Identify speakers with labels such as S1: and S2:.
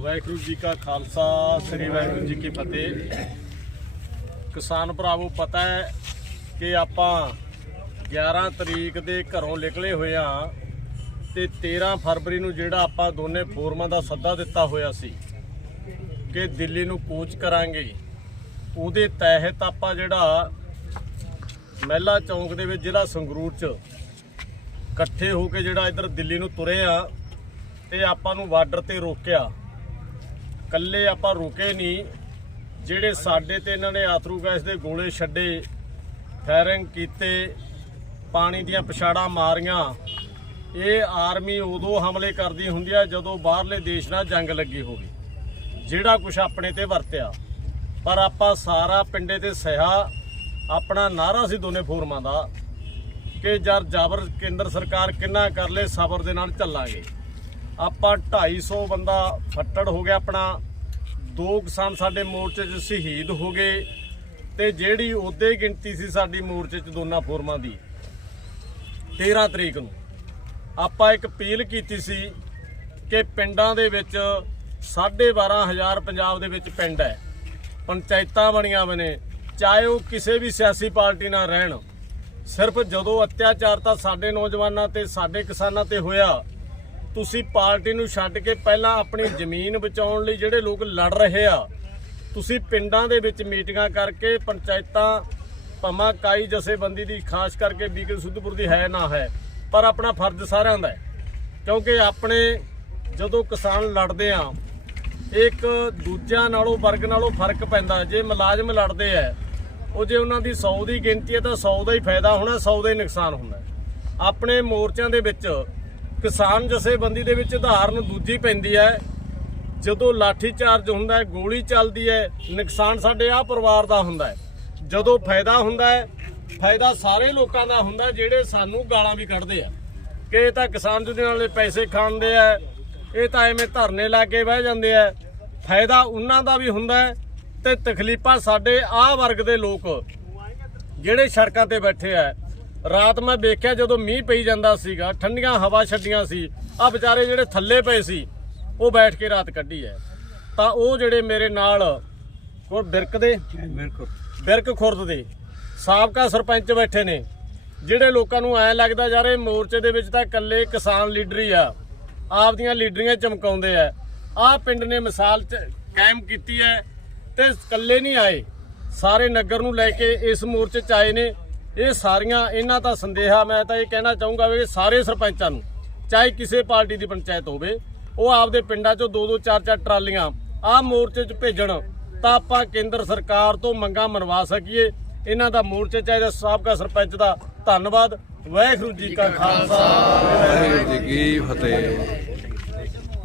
S1: ਵਾਹਿਗੁਰੂ ਜੀ ਕਾ ਖਾਲਸਾ, ਸ੍ਰੀ ਵਾਹਿਗੁਰੂ ਜੀ ਕੀ ਫਤਿਹ। ਕਿਸਾਨ ਭਰਾਵੋ, ਪਤਾ ਹੈ ਕਿ ਆਪਾਂ 11 ਤਰੀਕ ਦੇ ਘਰੋਂ ਨਿਕਲੇ ਹੋਏ ਆ ਤੇ 13 ਫਰਵਰੀ ਨੂੰ ਜਿਹੜਾ ਆਪਾਂ ਦੋਨੇ ਫੋਰਮਾਂ ਦਾ ਸੱਦਾ ਦਿੱਤਾ ਹੋਇਆ ਸੀ ਕਿ ਦਿੱਲੀ ਨੂੰ ਕੂਚ ਕਰਾਂਗੇ, ਉਹਦੇ ਤਹਿਤ ਆਪਾਂ ਜਿਹੜਾ ਮਹਿਲਾ ਚੌਂਕ ਦੇ ਵਿੱਚ ਜ਼ਿਲ੍ਹਾ ਸੰਗਰੂਰ ਚ ਇਕੱਠੇ ਹੋ ਕੇ ਜਿਹੜਾ ਇੱਧਰ ਦਿੱਲੀ ਨੂੰ ਤੁਰੇ ਆ ਤੇ ਆਪਾਂ ਨੂੰ ਬਾਰਡਰ ਤੇ ਰੋਕਿਆ। ਕੱਲੇ ਆਪਾਂ ਰੁਕੇ ਨਹੀਂ। ਜਿਹੜੇ ਸਾਡੇ ਤੇ ਇਹਨਾਂ ਨੇ ਆਥਰੂ ਗੈਸ ਦੇ ਗੋਲੇ ਛੱਡੇ, ਫਾਇਰਿੰਗ ਕੀਤੇ, ਪਾਣੀ ਦੀਆਂ ਪਛਾੜਾਂ ਮਾਰੀਆਂ, ਇਹ ਆਰਮੀ ਉਦੋਂ ਹਮਲੇ ਕਰਦੀ ਹੁੰਦੀ ਆ ਜਦੋਂ ਬਾਹਰਲੇ ਦੇਸ਼ ਨਾਲ ਜੰਗ ਲੱਗੀ ਹੋਵੇ। ਜਿਹੜਾ ਕੁਝ ਆਪਣੇ ਤੇ ਵਰਤਿਆ। ਪਰ ਆਪਾਂ ਸਾਰਾ ਪਿੰਡੇ ਤੇ ਸਹਾ, ਆਪਣਾ ਨਾਰਾ ਸੀ ਦੋਨੇ ਫੋਰਮਾਂ ਦਾ ਕਿ ਜਰ ਜਾਬਰ ਕੇਂਦਰ ਸਰਕਾਰ ਕਿੰਨਾ ਕਰ ਲੇ, ਸਬਰ ਦੇ ਨਾਲ ਚੱਲਾਂਗੇ। ਆਪਾਂ 250 ਬੰਦਾ ਫੱਟੜ ਹੋ ਗਿਆ ਆਪਣਾ। ਦੋ ਕਿਸਾਨ ਸਾਡੇ ਮੋਰਚੇ 'ਚ ਸ਼ਹੀਦ ਹੋ ਗਏ ਤੇ ਜਿਹੜੀ ਉਹਦੇ ਗਿਣਤੀ ਸੀ ਸਾਡੀ ਮੋਰਚੇ 'ਚ ਦੋਨਾਂ ਫੋਰਮਾਂ ਦੀ। 13 ਤਰੀਕ ਨੂੰ ਆਪਾਂ ਇੱਕ ਅਪੀਲ ਕੀਤੀ ਸੀ ਕਿ ਪਿੰਡਾਂ ਦੇ ਵਿੱਚ 12500 ਪੰਜਾਬ ਦੇ ਵਿੱਚ ਪਿੰਡ ਹੈ, ਪੰਚਾਇਤਾਂ ਬਣੀਆਂ ਹੋਏ ਚਾਹੇ ਉਹ ਕਿਸੇ ਵੀ ਸਿਆਸੀ ਪਾਰਟੀ ਨਾਲ ਰਹਿਣ। ਸਿਰਫ ਜਦੋਂ ਅਤਿਆਚਾਰ ਤਾਂ ਸਾਡੇ ਨੌਜਵਾਨਾਂ ਤੇ, ਸਾਡੇ ਕਿਸਾਨਾਂ ਤੇ ਹੋਇਆ ਤੁਸੀਂ ਪਾਰਟੀ ਨੂੰ ਛੱਡ ਕੇ ਪਹਿਲਾਂ ਆਪਣੀ ਜ਼ਮੀਨ ਬਚਾਉਣ ਲਈ ਜਿਹੜੇ ਲੋਕ ਲੜ ਰਹੇ ਆ, ਤੁਸੀਂ ਪਿੰਡਾਂ ਦੇ ਵਿੱਚ ਮੀਟਿੰਗਾਂ ਕਰਕੇ ਪੰਚਾਇਤਾਂ ਭਮਾ ਕਾਈ ਜਥੇਬੰਦੀ ਦੀ ਖਾਸ ਕਰਕੇ ਬੀਕੇ ਸੁੱਧਪੁਰ ਦੀ ਹੈ ਨਾ ਹੈ, ਪਰ ਆਪਣਾ ਫਰਜ਼ ਸਾਰਿਆਂ ਦਾ ਹੈ। ਕਿਉਂਕਿ ਆਪਣੇ ਜਦੋਂ ਕਿਸਾਨ ਲੜਦੇ ਆ, ਇੱਕ ਦੂਜਿਆਂ ਨਾਲੋਂ, ਵਰਗ ਨਾਲੋਂ ਫ਼ਰਕ ਪੈਂਦਾ। ਜੇ ਮੁਲਾਜ਼ਮ ਲੜਦੇ ਆ, ਉਹ ਜੇ ਉਹਨਾਂ ਦੀ 100 ਦੀ ਗਿਣਤੀ ਹੈ ਤਾਂ 100 ਦਾ ਹੀ ਫਾਇਦਾ ਹੋਣਾ 100 ਦਾ ਹੀ ਨੁਕਸਾਨ ਹੁੰਦਾ ਆਪਣੇ ਮੋਰਚਿਆਂ ਦੇ ਵਿੱਚ ਕਿਸਾਨ ਜਥੇਬੰਦੀ ਦੇ ਵਿੱਚ ਉਦਾਹਰਨ ਦੂਜੀ ਪੈਂਦੀ ਹੈ। ਜਦੋਂ ਲਾਠੀ ਚਾਰਜ ਹੁੰਦਾ ਹੈ, ਗੋਲੀ ਚੱਲਦੀ ਹੈ, ਨੁਕਸਾਨ ਸਾਡੇ ਆ ਪਰਿਵਾਰ ਦਾ ਹੁੰਦਾ ਹੈ। ਜਦੋਂ ਫਾਇਦਾ ਹੁੰਦਾ ਹੈ, ਫਾਇਦਾ ਸਾਰੇ ਲੋਕਾਂ ਦਾ ਹੁੰਦਾ ਜਿਹੜੇ ਸਾਨੂੰ ਗਾਲਾਂ ਵੀ ਕੱਢਦੇ ਆ। ਕਿ ਇਹ ਤਾਂ ਕਿਸਾਨ ਯੂਨੀਅਨ ਵਾਲੇ ਪੈਸੇ ਖਾਂਦੇ ਆ, ਇਹ ਤਾਂ ਐਵੇਂ ਧਰਨੇ ਲਾ ਕੇ ਬਹਿ ਜਾਂਦੇ ਆ। ਫਾਇਦਾ ਉਹਨਾਂ ਦਾ ਵੀ ਹੁੰਦਾ ਹੈ ਤੇ ਤਕਲੀਫਾਂ ਸਾਡੇ ਆਹ ਵਰਗ ਦੇ ਲੋਕ, ਜਿਹੜੇ ਸੜਕਾਂ ਤੇ ਬੈਠੇ ਆ। ਰਾਤ ਮੈਂ ਵੇਖਿਆ ਜਦੋਂ ਮੀਂਹ ਪਈ ਜਾਂਦਾ ਸੀਗਾ ਠੰਡੀਆਂ ਹਵਾ ਛੱਡੀਆਂ ਸੀ ਆ ਵਿਚਾਰੇ ਜਿਹੜੇ ਥੱਲੇ ਪਏ ਸੀ ਉਹ ਬੈਠ ਕੇ ਰਾਤ ਕੱਢੀ ਹੈ ਤਾਂ ਉਹ ਜਿਹੜੇ ਮੇਰੇ ਨਾਲ ਉਹ ਬਿਰਕ ਦੇ? ਬਿਰਕ ਖੁਰਦ ਦੇ ਸਾਬਕਾ ਸਰਪੰਚ ਬੈਠੇ ਨੇ। ਜਿਹੜੇ ਲੋਕਾਂ ਨੂੰ ਐ ਲੱਗਦਾ ਯਾਰ ਇਹ ਮੋਰਚੇ ਦੇ ਵਿੱਚ ਤਾਂ ਇਕੱਲੇ ਕਿਸਾਨ ਲੀਡਰ ਹੀ ਆ ਆਪਦੀਆਂ ਲੀਡਰੀਆਂ ਚਮਕਾਉਂਦੇ ਆ ਆਹ ਪਿੰਡ ਨੇ ਮਿਸਾਲ ਚ ਕਾਇਮ ਕੀਤੀ ਹੈ ਤੇ ਇਕੱਲੇ ਨਹੀਂ ਆਏ। ਸਾਰੇ ਨਗਰ ਨੂੰ ਲੈ ਕੇ ਇਸ ਮੋਰਚੇ ਚ ਆਏ ਨੇ। ਇਹ ਸਾਰੀਆਂ, ਇਹਨਾਂ ਦਾ ਸੰਦੇਹਾ ਮੈਂ ਤਾਂ ਇਹ ਕਹਿਣਾ ਚਾਹੂੰਗਾ ਵੀ ਸਾਰੇ ਸਰਪੰਚਾਂ ਨੂੰ, ਚਾਹੇ ਕਿਸੇ ਪਾਰਟੀ ਦੀ ਪੰਚਾਇਤ ਹੋਵੇ, ਉਹ ਆਪਦੇ ਪਿੰਡਾਂ ਚੋਂ ਦੋ ਦੋ ਚਾਰ ਚਾਰ ਟਰਾਲੀਆਂ ਆਹ ਮੋਰਚੇ 'ਚ ਭੇਜਣ, ਤਾਂ ਆਪਾਂ ਕੇਂਦਰ ਸਰਕਾਰ ਤੋਂ ਮੰਗਾਂ ਮਨਵਾ ਸਕੀਏ। ਇਹਨਾਂ ਦਾ ਮੋਰਚੇ ਚਾਹੀਦਾ ਸਾਬਕਾ ਸਰਪੰਚ ਦਾ, ਧੰਨਵਾਦ। ਵਾਹਿਗੁਰੂ ਜੀ ਕਾ ਖਾਲਸਾ।
S2: ਵਾਹਿਗੁਰੂ ਜੀ ਕੀ ਫਤਿਹ।